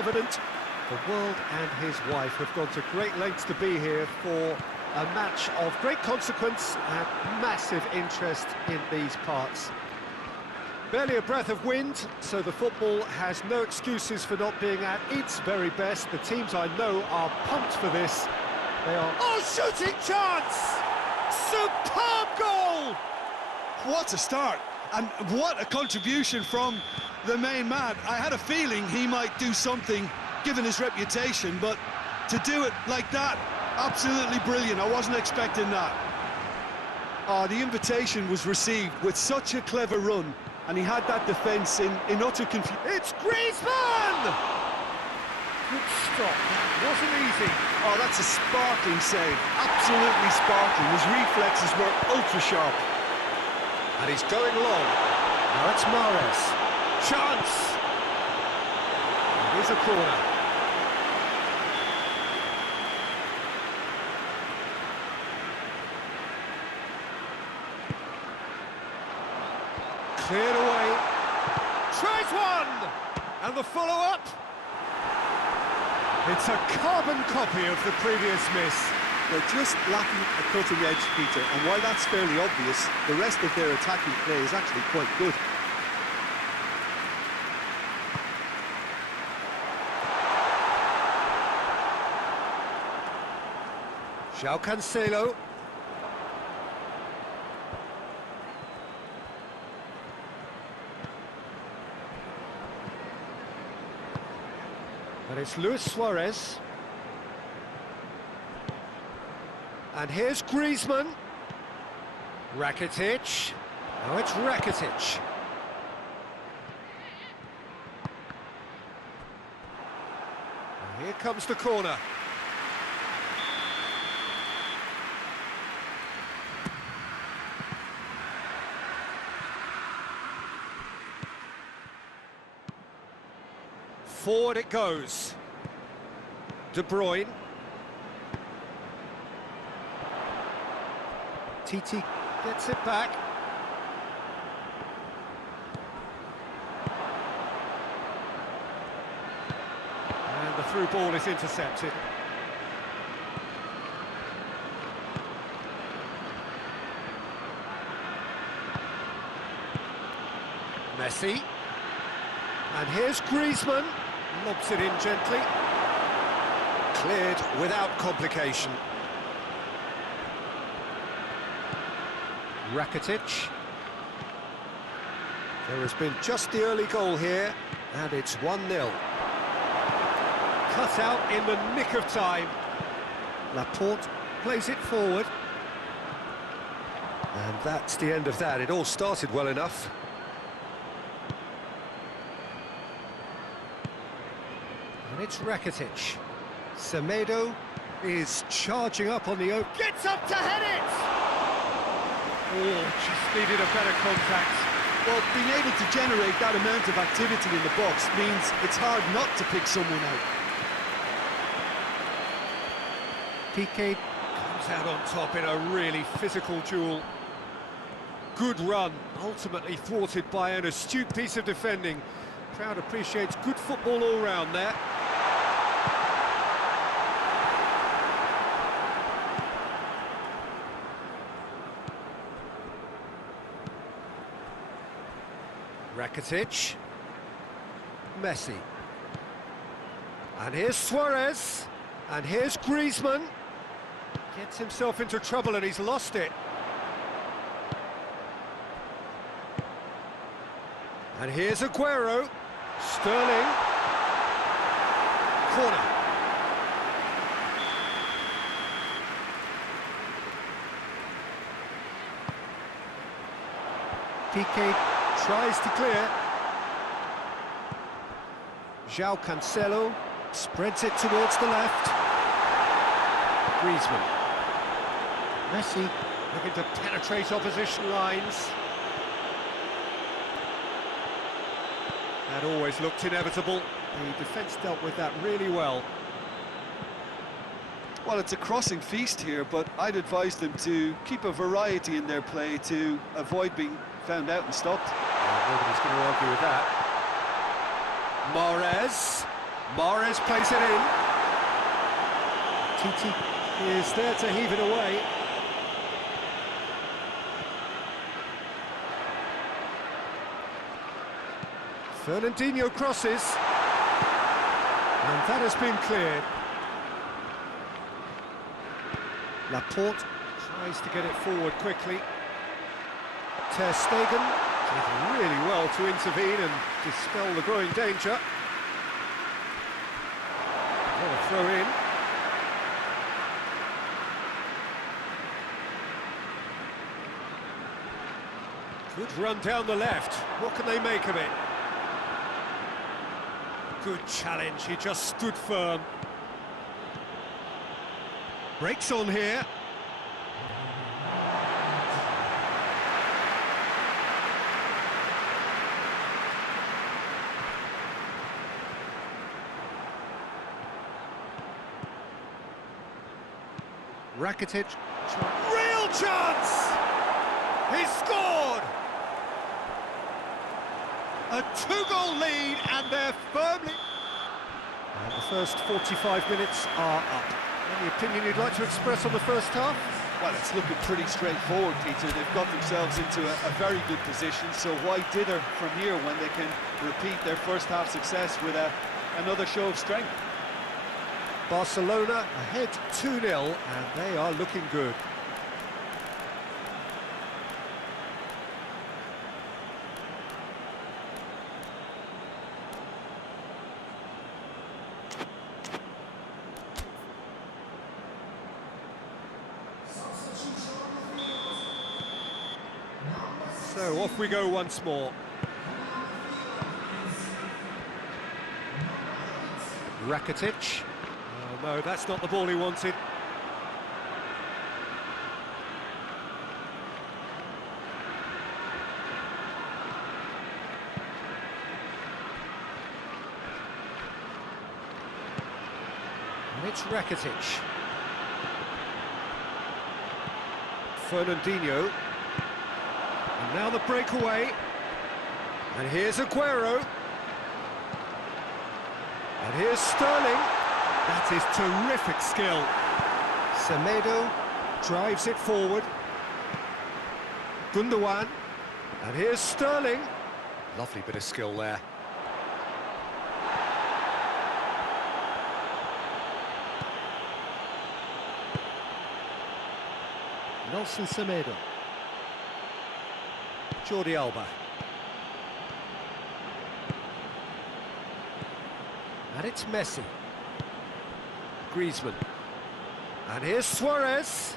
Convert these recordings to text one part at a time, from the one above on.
evident. The world and his wife have gone to great lengths to be here for a match of great consequence and massive interest in these parts. Barely a breath of wind, so the football has no excuses for not being at its very best. The teams I know are pumped for this. They are... Oh, shooting chance! Superb goal! What a start, and what a contribution from the main man. I had a feeling he might do something, given his reputation, but to do it like that, absolutely brilliant. I wasn't expecting that. The invitation was received with such a clever run, and he had that defence in utter confusion. It's Griezmann! Good stop, that wasn't easy. Oh, that's a sparkling save, absolutely sparkling. His reflexes were ultra-sharp. And he's going long. Now it's Mahrez. Chance! Here's a corner. Cleared away. Tries one! And the follow-up. It's a carbon copy of the previous miss. They're just lacking a cutting edge, Peter, and while that's fairly obvious, the rest of their attacking play is actually quite good. João Cancelo. But it's Luis Suarez. And here's Griezmann. Rakitic. Now it's Rakitic. And here comes the corner. Forward it goes. De Bruyne. Titi gets it back. And the through ball is intercepted. Messi. And here's Griezmann. Lobs it in gently. Cleared without complication. Rakitic. There has been just the early goal here, and it's 1-0. Cut out in the nick of time. Laporte plays it forward. And that's the end of that. It all started well enough. And it's Rakitic. Semedo is charging up on the open. Gets up to head it! Oh, just needed a better contact. Well, being able to generate that amount of activity in the box means it's hard not to pick someone out. Piqué comes out on top in a really physical duel. Good run, ultimately thwarted by an astute piece of defending. Crowd appreciates good football all round there. Rakitic. Messi. And here's Suarez. And here's Griezmann. Gets himself into trouble and he's lost it. And here's Aguero. Sterling. Corner. Piqué tries to clear. João Cancelo spreads it towards the left. Griezmann. Messi looking to penetrate opposition lines. That always looked inevitable. The defence dealt with that really well. Well, it's a crossing feast here, but I'd advise them to keep a variety in their play to avoid being found out and stopped. Nobody's going to argue with that. Mahrez. Mahrez plays it in. Titi is there to heave it away. Fernandinho crosses. And that has been cleared. Laporte tries to get it forward quickly. Ter Stegen did really well to intervene and dispel the growing danger. Oh, throw in. Good run down the left. What can they make of it? Good challenge, he just stood firm. Breaks on here. Rakitic. Real chance! He scored! A two-goal lead, and they're firmly... And the first 45 minutes are up. Any opinion you'd like to express on the first half? Well, it's looking pretty straightforward, Peter. They've got themselves into a very good position, so why dither from here when they can repeat their first half success with another show of strength? Barcelona ahead 2-0, and they are looking good. So off we go once more. Rakitic. Oh no, that's not the ball he wanted. And it's Rakitic. Fernandinho. And now the breakaway. And here's Aguero. And here's Sterling. That is terrific skill. Semedo drives it forward. Gundogan. And here's Sterling. Lovely bit of skill there. Nelson Semedo. Jordi Alba. And it's Messi. Griezmann. And here's Suarez.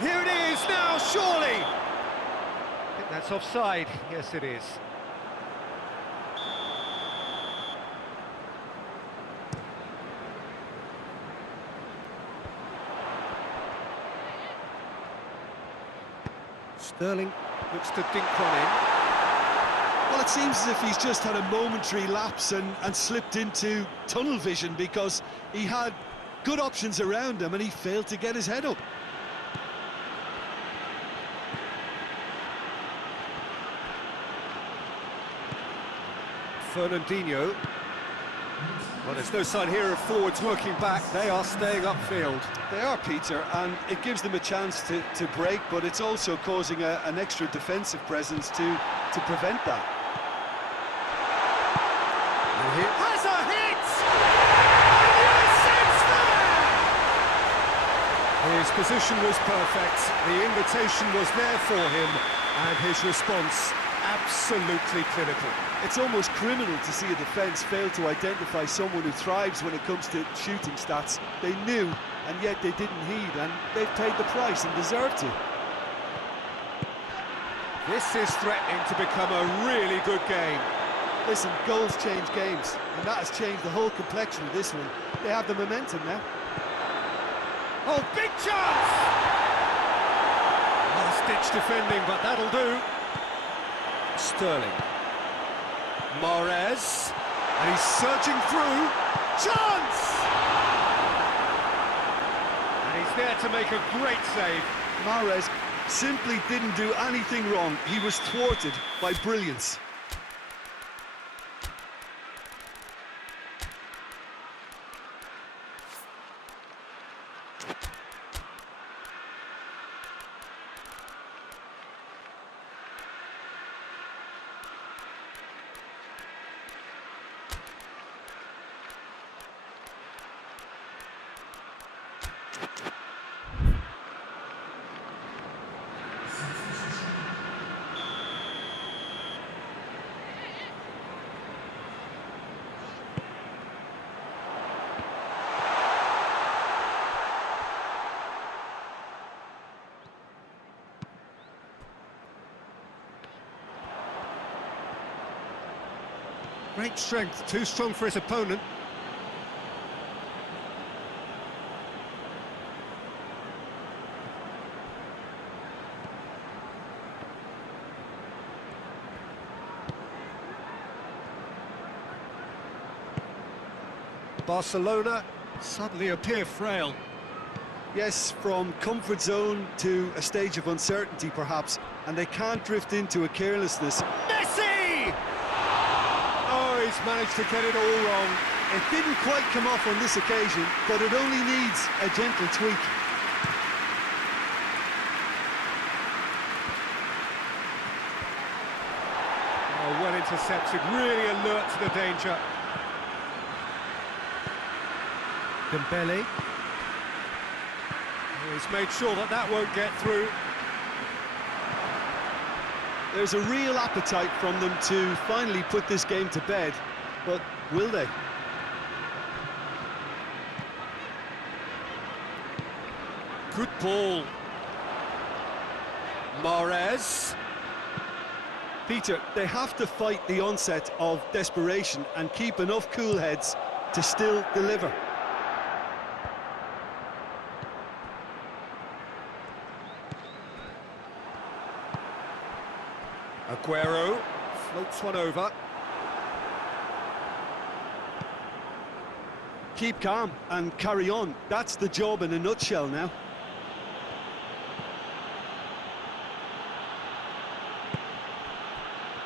Here it is now, surely! I think that's offside. Yes, it is. Sterling looks to dink one in. Well, it seems as if he's just had a momentary lapse and slipped into tunnel vision, because he had good options around him and he failed to get his head up. Fernandinho. Well, there's no sign here of forwards working back. They are staying upfield. They are, Peter, and it gives them a chance to break, but it's also causing an extra defensive presence to prevent that. And here has a hit! And yes, it's there! His position was perfect. The invitation was there for him, and his response absolutely clinical. It's almost criminal to see a defence fail to identify someone who thrives when it comes to shooting stats. They knew, and yet they didn't heed, and they've paid the price and deserve to. This is threatening to become a really good game. Listen, goals change games, and that has changed the whole complexion of this one. They have the momentum now. Oh, big chance! Last-ditch defending, but that'll do. Sterling. Mahrez. And he's surging through. Chance! And he's there to make a great save. Mahrez simply didn't do anything wrong. He was thwarted by brilliance. Great strength, too strong for his opponent. Barcelona suddenly appear frail. Yes, from comfort zone to a stage of uncertainty, perhaps, and they can't drift into a carelessness. Messi! Oh, he's managed to get it all wrong. It didn't quite come off on this occasion, but it only needs a gentle tweak. Oh, well intercepted, really alert to the danger. Dembele. He's made sure that that won't get through. There's a real appetite from them to finally put this game to bed, but will they? Good ball. Mahrez. Peter, they have to fight the onset of desperation and keep enough cool heads to still deliver. Aguero floats one over. Keep calm and carry on. That's the job in a nutshell now.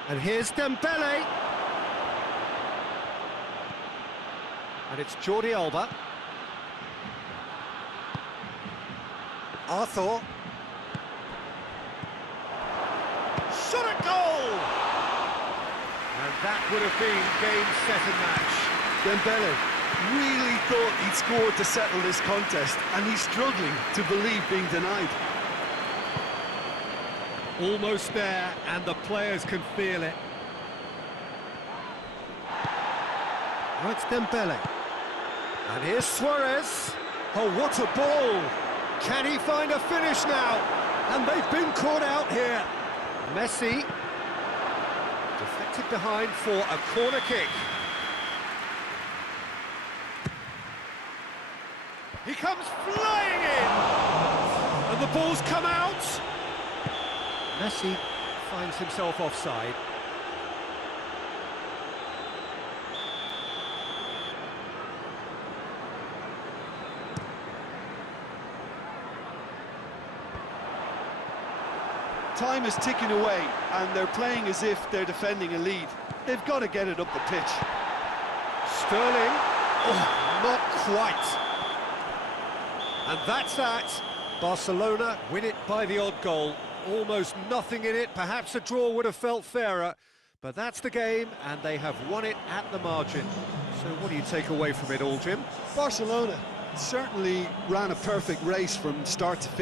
And here's Dembele. And it's Jordi Alba. Arthur. Shot at goal! And that would have been game, set and match. Dembele really thought he'd scored to settle this contest, and he's struggling to believe being denied. Almost there, and the players can feel it. Now it's Dembele. And here's Suarez. Oh, what a ball! Can he find a finish now? And they've been caught out here. Messi deflected behind for a corner kick. He comes flying in, and the ball's come out. Messi finds himself offside. Time is ticking away, and they're playing as if they're defending a lead. They've got to get it up the pitch. Sterling, oh, not quite. And that's that. Barcelona win it by the odd goal. Almost nothing in it. Perhaps a draw would have felt fairer. But that's the game, and they have won it at the margin. So what do you take away from it all, Jim? Barcelona certainly ran a perfect race from start to finish.